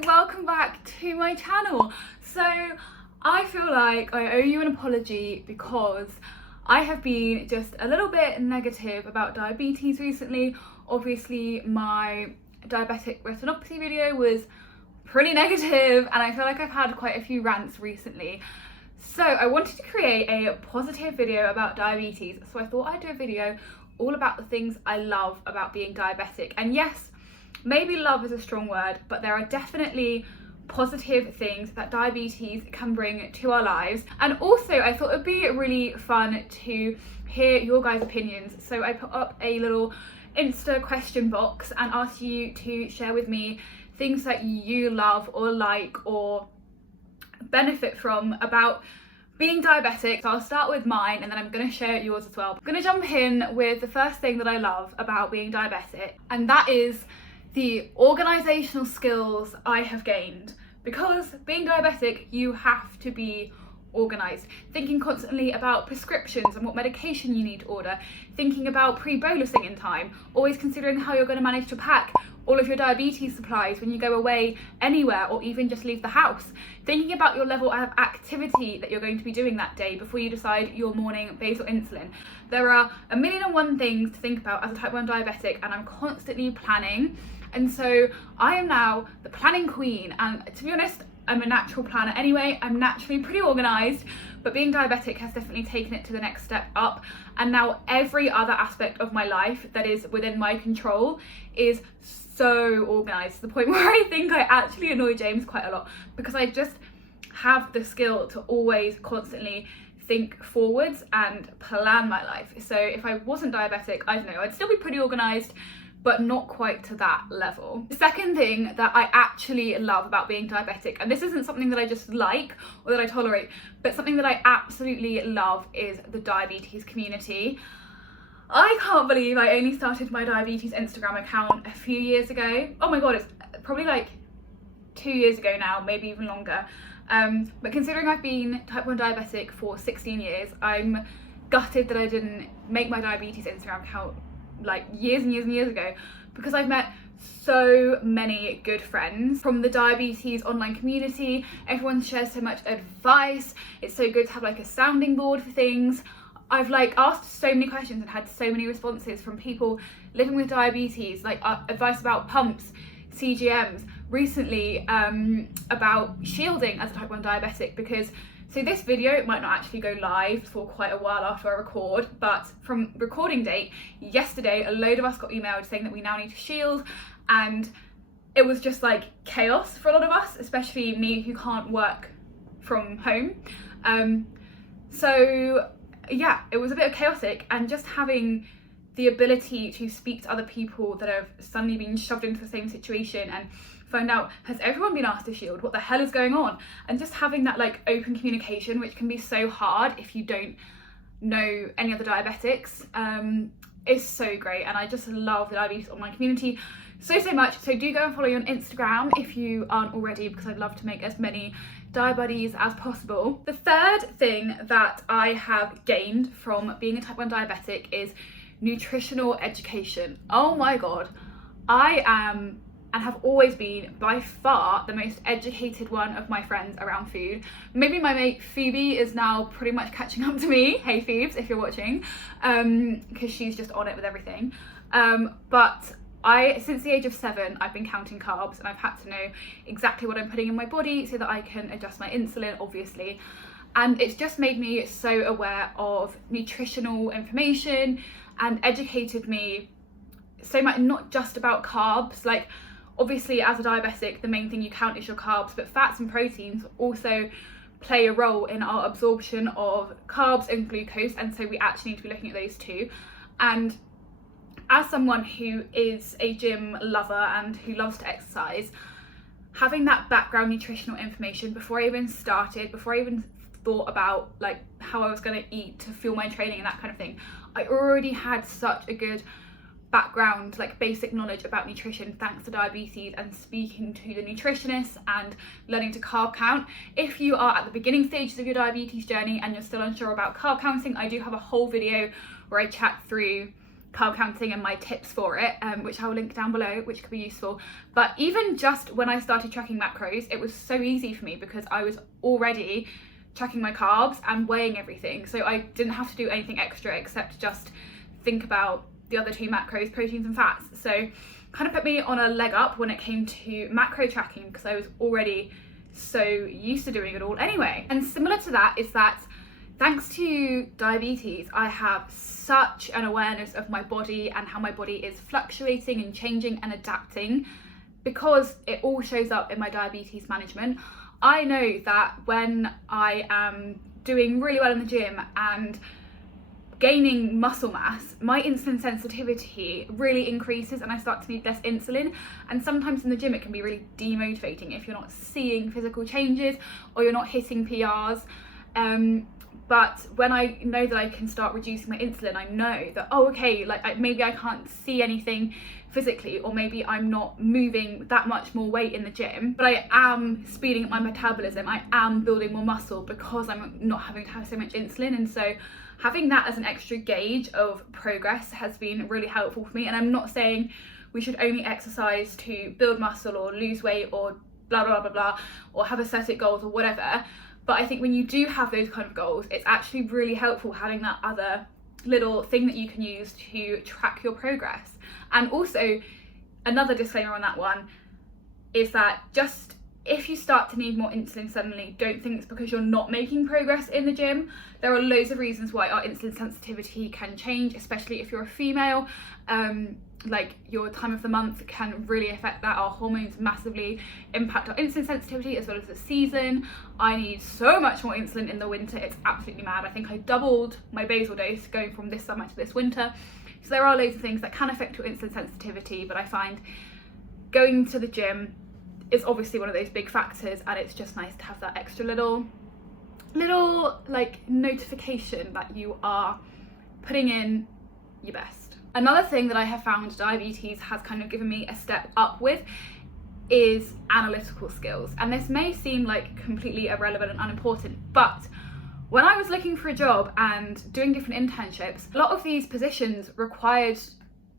welcome back to my channel. So I feel like I owe you an apology because I have been just a little bit negative about diabetes recently. Obviously my diabetic retinopathy video was pretty negative and I feel like I've had quite a few rants recently. So I wanted to create a positive video about diabetes, so I thought I'd do a video all about the things I love about being diabetic. And yes, maybe love is a strong word, but there are definitely positive things that diabetes can bring to our lives. And also I thought it'd be really fun to hear your guys' opinions. So I put up a little Insta question box and asked you to share with me things that you love or like or benefit from about being diabetic. So I'll start with mine and then I'm going to share yours as well. I'm going to jump in with the first thing that I love about being diabetic, and that is the organisational skills I have gained. Because being diabetic, you have to be organised, thinking constantly about prescriptions and what medication you need to order, thinking about pre-bolusing in time, always considering how you're going to manage to pack all of your diabetes supplies when you go away anywhere or even just leave the house, thinking about your level of activity that you're going to be doing that day before you decide your morning basal insulin. There are a million and one things to think about as a type 1 diabetic, and I'm constantly planning. And so I am now the planning queen, and to be honest, I'm a natural planner anyway. I'm naturally pretty organised, but being diabetic has definitely taken it to the next step up. And now every other aspect of my life that is within my control is so organised, to the point where I think I actually annoy James quite a lot, because I just have the skill to always constantly think forwards and plan my life. So if I wasn't diabetic, I don't know, I'd still be pretty organised, but not quite to that level. The second thing that I actually love about being diabetic, and this isn't something that I just like or that I tolerate, but something that I absolutely love, is the diabetes community. I can't believe I only started my diabetes Instagram account a few years ago. Oh my god, it's probably like 2 years ago now, maybe even longer. But considering I've been type 1 diabetic for 16 years, I'm gutted that I didn't make my diabetes Instagram account like years and years and years ago, because I've met so many good friends from the diabetes online community. Everyone shares so much advice. It's so good to have like a sounding board for things. I've like asked so many questions and had so many responses from people living with diabetes, like advice about pumps, CGMs, recently about shielding as a type 1 diabetic, because so this video might not actually go live for quite a while after I record, but from recording date yesterday, a load of us got emailed saying that we now need to shield, and it was just like chaos for a lot of us, especially me who can't work from home. So yeah, it was a bit chaotic, and just having the ability to speak to other people that have suddenly been shoved into the same situation and find out, has everyone been asked to shield? What the hell is going on? And just having that like open communication, which can be so hard if you don't know any other diabetics, is so great. And I just love the diabetes online community so much. So do go and follow me on Instagram if you aren't already, because I'd love to make as many diabuddies as possible. The third thing that I have gained from being a type 1 diabetic is nutritional education. Oh my god, I am and have always been by far the most educated one of my friends around food. Maybe my mate Phoebe is now pretty much catching up to me. Hey Phoebes, if you're watching, because she's just on it with everything. But since the age of 7, I've been counting carbs, and I've had to know exactly what I'm putting in my body so that I can adjust my insulin, obviously. And it's just made me so aware of nutritional information and educated me so much, not just about carbs. Like, obviously as a diabetic, the main thing you count is your carbs, but fats and proteins also play a role in our absorption of carbs and glucose, and so we actually need to be looking at those too. And as someone who is a gym lover and who loves to exercise, having that background nutritional information before I even started, before I even thought about like how I was going to eat to fuel my training and that kind of thing, I already had such a good background, like basic knowledge about nutrition thanks to diabetes and speaking to the nutritionists and learning to carb count. If you are at the beginning stages of your diabetes journey and you're still unsure about carb counting, I do have a whole video where I chat through carb counting and my tips for it, which I will link down below, which could be useful. But even just when I started tracking macros, it was so easy for me because I was already tracking my carbs and weighing everything, so I didn't have to do anything extra except just think about the other two macros, proteins and fats. So kind of put me on a leg up when it came to macro tracking because I was already so used to doing it all anyway. And similar to that is that thanks to diabetes, I have such an awareness of my body and how my body is fluctuating and changing and adapting, because it all shows up in my diabetes management. I know that when I am doing really well in the gym and gaining muscle mass, my insulin sensitivity really increases and I start to need less insulin. And sometimes in the gym it can be really demotivating if you're not seeing physical changes or you're not hitting PRs. But when I know that I can start reducing my insulin, I know that, oh, okay, like maybe I can't see anything physically, or maybe I'm not moving that much more weight in the gym, but I am speeding up my metabolism, I am building more muscle because I'm not having to have so much insulin. And so having that as an extra gauge of progress has been really helpful for me. And I'm not saying we should only exercise to build muscle or lose weight or blah, blah, blah, blah, or have aesthetic goals or whatever. But I think when you do have those kind of goals, it's actually really helpful having that other little thing that you can use to track your progress. And also, another disclaimer on that one is that just if you start to need more insulin suddenly, don't think it's because you're not making progress in the gym. There are loads of reasons why our insulin sensitivity can change, especially if you're a female. Like your time of the month can really affect that. Our hormones massively impact our insulin sensitivity as well as the season. I need so much more insulin in the winter, it's absolutely mad. I think I doubled my basal dose going from this summer to this winter. So there are loads of things that can affect your insulin sensitivity, but I find going to the gym is obviously one of those big factors, and it's just nice to have that extra little like notification that you are putting in your best. Another thing that I have found diabetes has kind of given me a step up with is analytical skills. And this may seem like completely irrelevant and unimportant, but when I was looking for a job and doing different internships, a lot of these positions required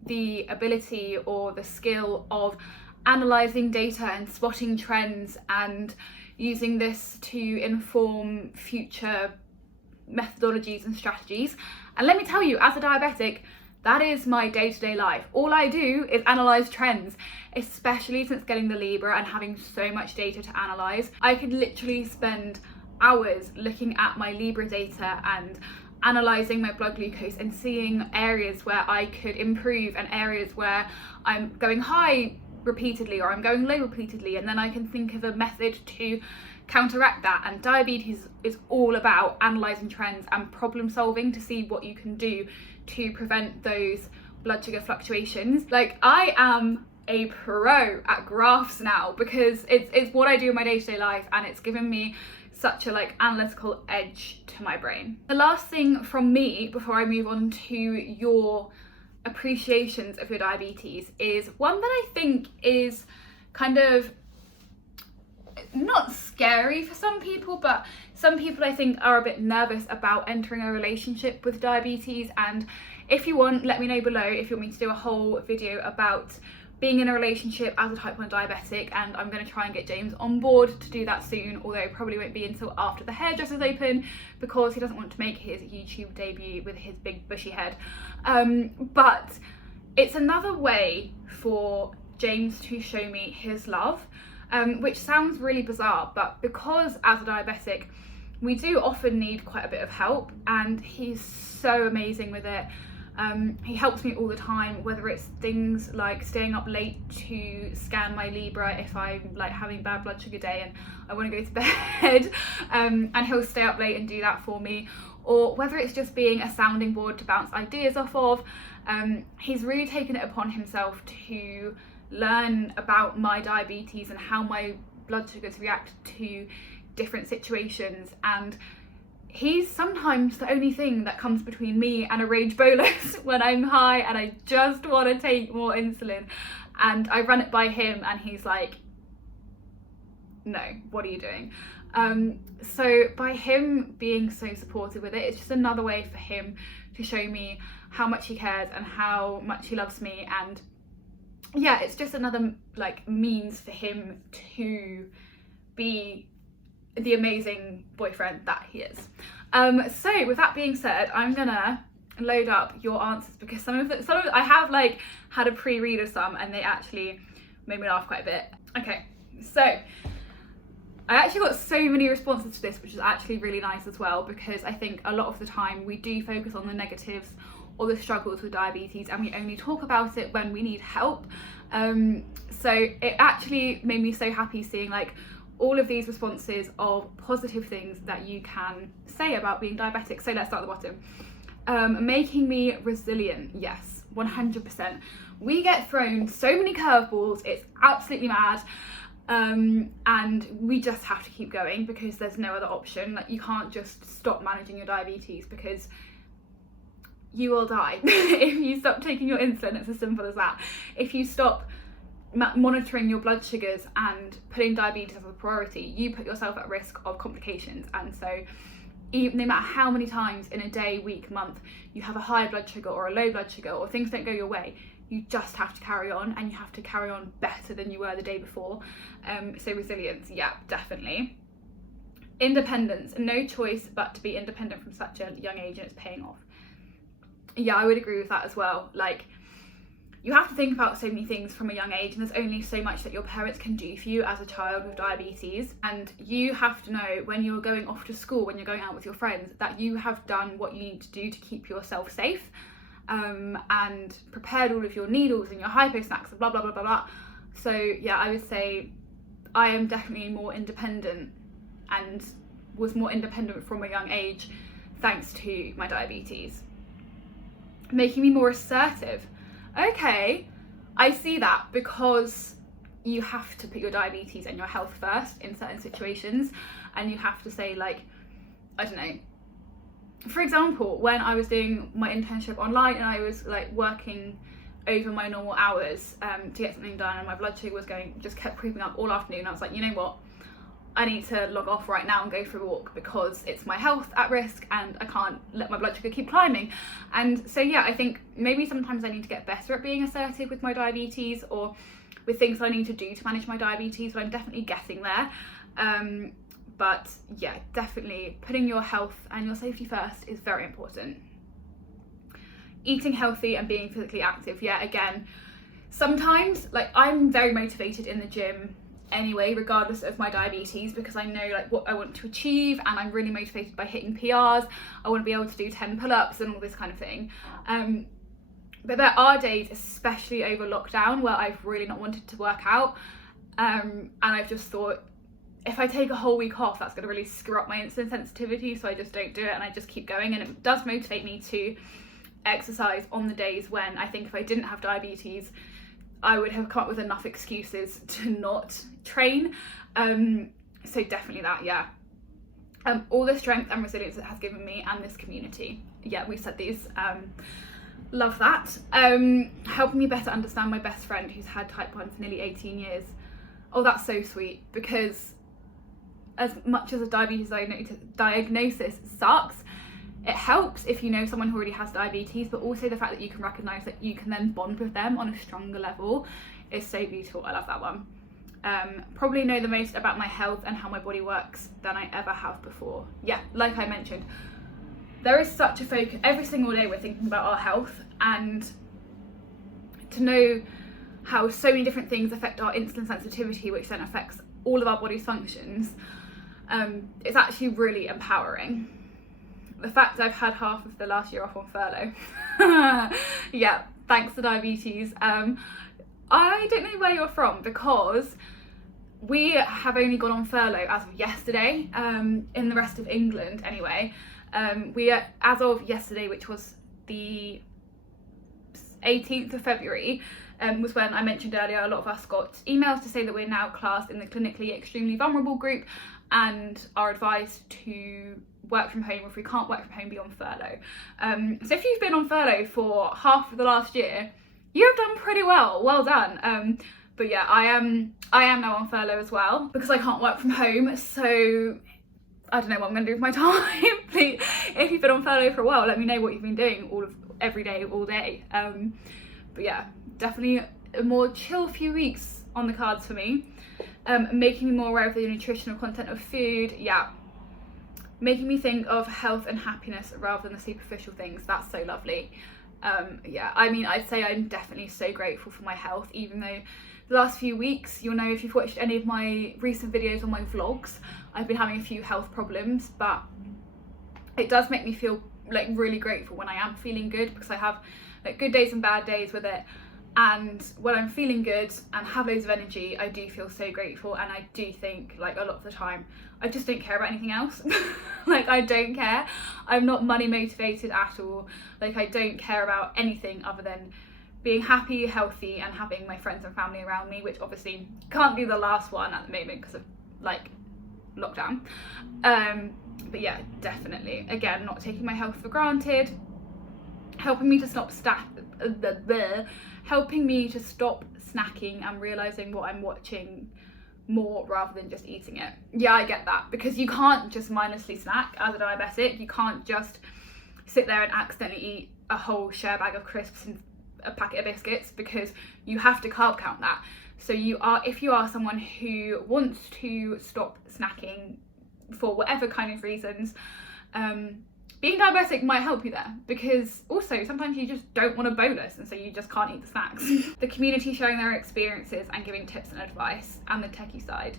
the ability or the skill of analysing data and spotting trends and using this to inform future methodologies and strategies. And let me tell you, as a diabetic, that is my day-to-day life. All I do is analyse trends, especially since getting the Libra and having so much data to analyse. I could literally spend hours looking at my Libra data and analysing my blood glucose and seeing areas where I could improve and areas where I'm going high repeatedly or I'm going low repeatedly, and then I can think of a method to counteract that. And diabetes is all about analysing trends and problem solving to see what you can do to prevent those blood sugar fluctuations. Like, I am a pro at graphs now because it's what I do in my day-to-day life, and it's given me such a like analytical edge to my brain. The last thing from me before I move on to your appreciations of your diabetes is one that I think is kind of not scary for some people, but some people I think are a bit nervous about entering a relationship with diabetes. And if you want, let me know below if you want me to do a whole video about being in a relationship as a type 1 diabetic, and I'm going to try and get James on board to do that soon, although it probably won't be until after the hairdresser's open because he doesn't want to make his YouTube debut with his big bushy head. But it's another way for James to show me his love, which sounds really bizarre, but because as a diabetic we do often need quite a bit of help, and he's so amazing with it. He helps me all the time, whether it's things like staying up late to scan my Libra if I'm like having bad blood sugar day and I want to go to bed, and he'll stay up late and do that for me, or whether it's just being a sounding board to bounce ideas off of. He's really taken it upon himself to learn about my diabetes and how my blood sugars react to different situations, and he's sometimes the only thing that comes between me and a rage bolus when I'm high and I just want to take more insulin, and I run it by him and he's like, no, what are you doing? So by him being so supportive with it, it's just another way for him to show me how much he cares and how much he loves me. And yeah, it's just another like means for him to be the amazing boyfriend that he is. So with that being said, I'm gonna load up your answers, because some of I have like had a pre-read of some and they actually made me laugh quite a bit. Okay, so I actually got so many responses to this, which is actually really nice as well, because I think a lot of the time we do focus on the negatives or the struggles with diabetes and we only talk about it when we need help. So it actually made me so happy seeing like all of these responses of positive things that you can say about being diabetic. So let's start at the bottom. Making me resilient. Yes, 100%. We get thrown so many curveballs, it's absolutely mad. And we just have to keep going because there's no other option. Like, you can't just stop managing your diabetes because you will die if you stop taking your insulin. It's as simple as that. If you stop monitoring your blood sugars and putting diabetes as a priority, you put yourself at risk of complications. And so even no matter how many times in a day, week, month you have a high blood sugar or a low blood sugar or things don't go your way, you just have to carry on, and you have to carry on better than you were the day before. So resilience, yeah, definitely. Independence, no choice but to be independent from such a young age, and it's paying off. Yeah, I would agree with that as well. Like, you have to think about so many things from a young age, and there's only so much that your parents can do for you as a child with diabetes. And you have to know when you're going off to school, when you're going out with your friends, that you have done what you need to do to keep yourself safe, and prepared all of your needles and your hypo snacks and blah, blah, blah, blah, blah. So yeah, I would say I am definitely more independent and was more independent from a young age thanks to my diabetes. Making me more assertive. Okay, I see that, because you have to put your diabetes and your health first in certain situations, and you have to say, like, I don't know, for example, when I was doing my internship online and I was like working over my normal hours to get something done, and my blood sugar was just kept creeping up all afternoon, I was like, you know what, I need to log off right now and go for a walk because it's my health at risk and I can't let my blood sugar keep climbing. And so yeah, I think maybe sometimes I need to get better at being assertive with my diabetes or with things I need to do to manage my diabetes, but I'm definitely getting there. But yeah, definitely putting your health and your safety first is very important. Eating healthy and being physically active. Yeah, again, sometimes like I'm very motivated in the gym anyway, regardless of my diabetes, because I know like what I want to achieve, and I'm really motivated by hitting PRs. I want to be able to do 10 pull-ups and all this kind of thing. But there are days, especially over lockdown, where I've really not wanted to work out, and I've just thought, if I take a whole week off, that's going to really screw up my insulin sensitivity, so I just don't do it, and I just keep going. And it does motivate me to exercise on the days when I think if I didn't have diabetes, I would have come up with enough excuses to not train. So definitely that, yeah. All the strength and resilience it has given me and this community. Yeah, we said these. Love that. Helping me better understand my best friend who's had type 1 for nearly 18 years. Oh, that's so sweet, because as much as a diabetes diagnosis sucks, it helps if you know someone who already has diabetes, but also the fact that you can recognise that you can then bond with them on a stronger level is so beautiful. I love that one. Probably know the most about my health and how my body works than I ever have before. Yeah, like I mentioned, there is such a focus. Every single day we're thinking about our health, and to know how so many different things affect our insulin sensitivity, which then affects all of our body's functions, it's actually really empowering. The fact I've had half of the last year off on furlough. Yeah, thanks to diabetes. I don't know where you're from, because we have only gone on furlough as of yesterday, in the rest of England anyway. We are, as of yesterday, which was the 18th of February, was when I mentioned earlier, a lot of us got emails to say that we're now classed in the clinically extremely vulnerable group and are advised to work from home, or if we can't work from home, be on furlough. So if you've been on furlough for half of the last year, you have done pretty well. Well done. But yeah, I am now on furlough as well, because I can't work from home. So I don't know what I'm going to do with my time. Please, if you've been on furlough for a while, let me know what you've been doing every day, all day. But yeah, definitely a more chill few weeks on the cards for me. Making me more aware of the nutritional content of food, yeah. Making me think of health and happiness rather than the superficial things, that's so lovely. Yeah, I mean, I'd say I'm definitely so grateful for my health, even though the last few weeks, you'll know if you've watched any of my recent videos or my vlogs, I've been having a few health problems, but it does make me feel like really grateful when I am feeling good, because I have like good days and bad days with it. And when I'm feeling good and have loads of energy, I do feel so grateful, and I do think like a lot of the time I just don't care about anything else. Like, I don't care. I'm not money motivated at all. Like, I don't care about anything other than being happy, healthy, and having my friends and family around me, which obviously can't be the last one at the moment because of like lockdown. But yeah, definitely, again, not taking my health for granted, helping me to stop snacking and realizing what I'm watching more rather than just eating it. Yeah, I get that, because you can't just mindlessly snack as a diabetic. You can't just sit there and accidentally eat a whole share bag of crisps and a packet of biscuits, because you have to carb count that. So if you are someone who wants to stop snacking for whatever kind of reasons, being diabetic might help you there, because also sometimes you just don't want a bolus and so you just can't eat the snacks. The community sharing their experiences and giving tips and advice, and the techie side.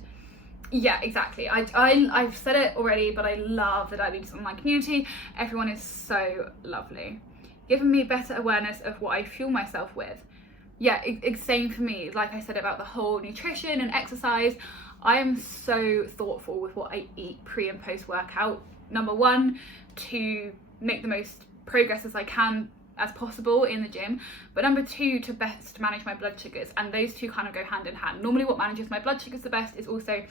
Yeah, exactly. I've said it already, but I love the diabetes online community. Everyone is so lovely. Giving me better awareness of what I fuel myself with. Yeah, same for me. Like I said about the whole nutrition and exercise, I am so thoughtful with what I eat pre and post workout. Number one, to make the most progress as I can as possible in the gym, but number two, to best manage my blood sugars, and those two kind of go hand in hand. Normally what manages my blood sugars the best is also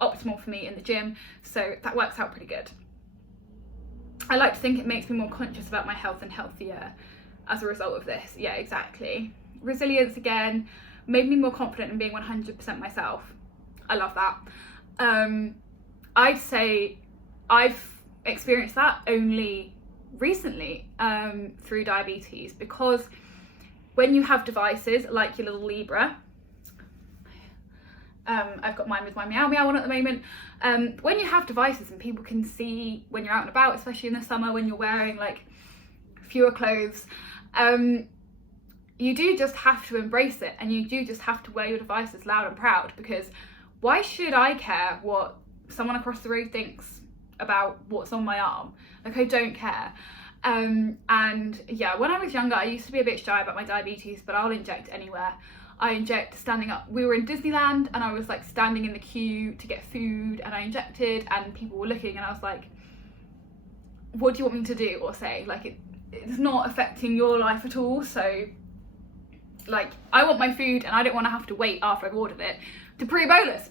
optimal for me in the gym, so that works out pretty good. I like to think it makes me more conscious about my health and healthier as a result of this. Yeah, exactly. Resilience, again, made me more confident in being 100% myself. I love that. I'd say I've experienced that only recently through diabetes, because when you have devices like your little Libra, I've got mine with my Meow Meow on at the moment, when you have devices and people can see when you're out and about, especially in the summer when you're wearing like fewer clothes, you do just have to embrace it, and you do just have to wear your devices loud and proud, because why should I care what someone across the road thinks about what's on my arm? Like, I don't care. And yeah, when I was younger, I used to be a bit shy about my diabetes, but I'll inject anywhere. I inject standing up. We were in Disneyland and I was like standing in the queue to get food, and I injected and people were looking, and I was like, what do you want me to do or say? Like, it's not affecting your life at all. So like, I want my food and I don't want to have to wait after I've ordered it to pre-bolus.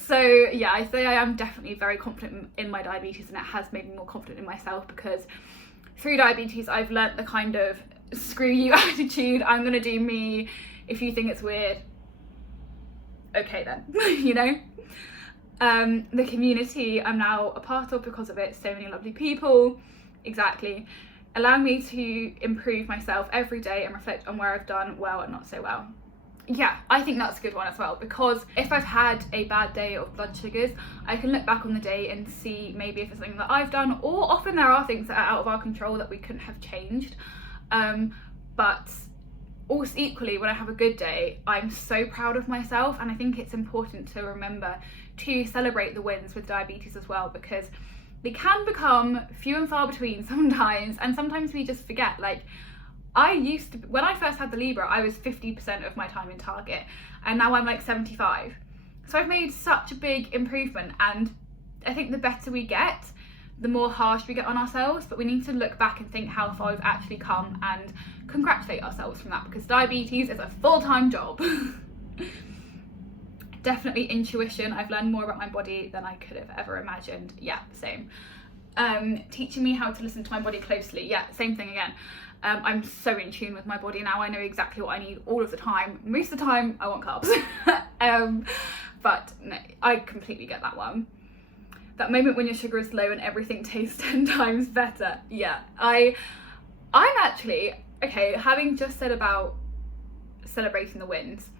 So yeah, I say I am definitely very confident in my diabetes, and it has made me more confident in myself, because through diabetes I've learnt the kind of screw you attitude. I'm gonna do me. If you think it's weird, okay then. You know. The community I'm now a part of because of it, so many lovely people. Exactly. Allowing me to improve myself every day and reflect on where I've done well and not so well. Yeah, I think that's a good one as well, because if I've had a bad day of blood sugars, I can look back on the day and see maybe if it's something that I've done, or often there are things that are out of our control that we couldn't have changed. But also equally, when I have a good day, I'm so proud of myself, and I think it's important to remember to celebrate the wins with diabetes as well, because they can become few and far between sometimes, and sometimes we just forget. Like, I used to, when I first had the Libra, I was 50% of my time in Target, and now I'm like 75. So I've made such a big improvement, and I think the better we get, the more harsh we get on ourselves, but we need to look back and think how far we've actually come and congratulate ourselves from that, because diabetes is a full-time job. Definitely intuition. I've learned more about my body than I could have ever imagined. Yeah, same. Teaching me how to listen to my body closely. Yeah, same thing again. I'm so in tune with my body now. I know exactly what I need all of the time. Most of the time I want carbs. But no, I completely get that one. That moment when your sugar is low and everything tastes 10 times better. Yeah, I'm actually, okay, having just said about celebrating the wins,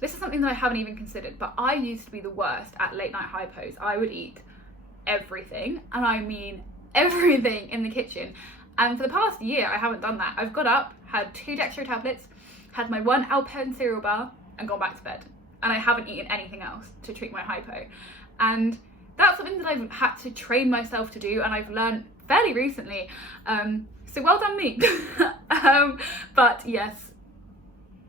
this is something that I haven't even considered, but I used to be the worst at late night hypos. I would eat everything, and I mean everything in the kitchen. And for the past year, I haven't done that. I've got up, had 2 Dextro tablets, had my 1 Alpen cereal bar, and gone back to bed. And I haven't eaten anything else to treat my hypo. And that's something that I've had to train myself to do, and I've learned fairly recently. So well done me. But yes,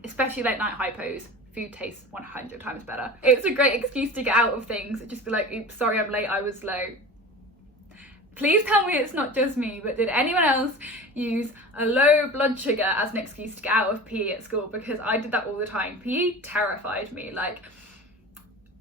especially late night hypos, food tastes 100 times better. It's a great excuse to get out of things. Just be like, oops, sorry I'm late, I was slow. Please tell me it's not just me, but did anyone else use a low blood sugar as an excuse to get out of PE at school? Because I did that all the time. PE terrified me. Like,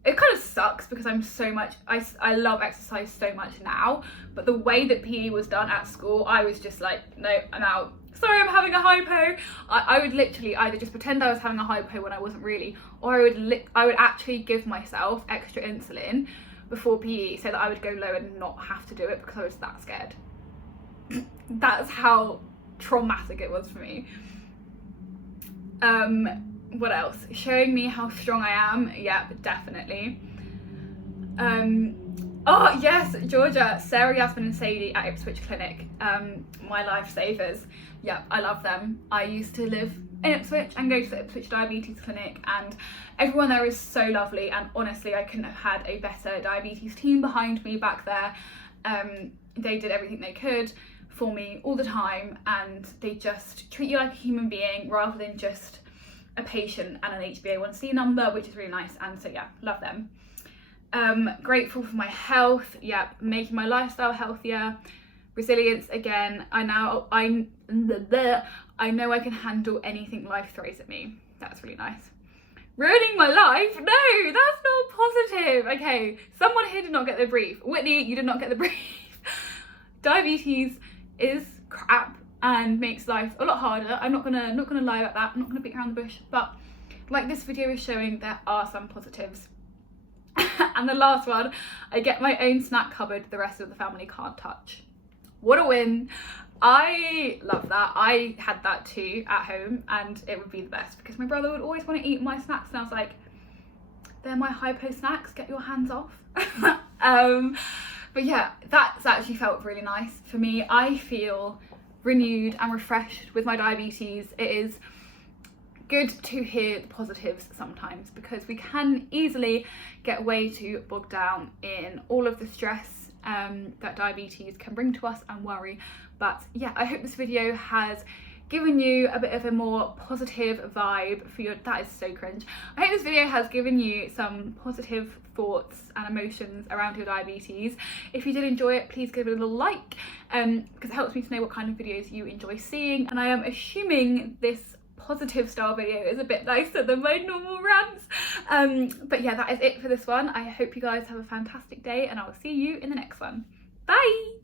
it kind of sucks because I love exercise so much now, but the way that PE was done at school, I was just like, no, I'm out. Sorry, I'm having a hypo. I would literally either just pretend I was having a hypo when I wasn't really, or I would actually give myself extra insulin before PE so that I would go low and not have to do it because I was that scared. That's how traumatic it was for me. What else? Showing me how strong I am. Yep, definitely. Oh yes, Georgia, Sarah, Yasmin and Sadie at Ipswich Clinic, my lifesavers. Yep, I love them. I used to live in Ipswich and go to the Ipswich Diabetes Clinic, and everyone there is so lovely, and honestly I couldn't have had a better diabetes team behind me back there. They did everything they could for me all the time, and they just treat you like a human being rather than just a patient and an HbA1c number, which is really nice. And so yeah, love them. Grateful for my health. Yep, making my lifestyle healthier. Resilience again. I know I can handle anything life throws at me. That's really nice. Ruining my life? No, that's not positive. Okay, someone here did not get the brief. Whitney, you did not get the brief. Diabetes is crap and makes life a lot harder. I'm not gonna lie about that. I'm not gonna beat around the bush, but like this video is showing, there are some positives. And the last one, I get my own snack cupboard the rest of the family can't touch. What a win. I love that. I had that too at home, and it would be the best because my brother would always want to eat my snacks, and I was like, they're my hypo snacks, get your hands off. But yeah, that's actually felt really nice for me. I feel renewed and refreshed with my diabetes. It is good to hear the positives sometimes because we can easily get way too bogged down in all of the stress that diabetes can bring to us and worry. But yeah, I hope this video has given you a bit of a more positive vibe for your, that is so cringe. I hope this video has given you some positive thoughts and emotions around your diabetes. If you did enjoy it, please give it a little like because it helps me to know what kind of videos you enjoy seeing, and I am assuming this positive style video is a bit nicer than my normal rants. But yeah, that is it for this one. I hope you guys have a fantastic day, and I will see you in the next one. Bye!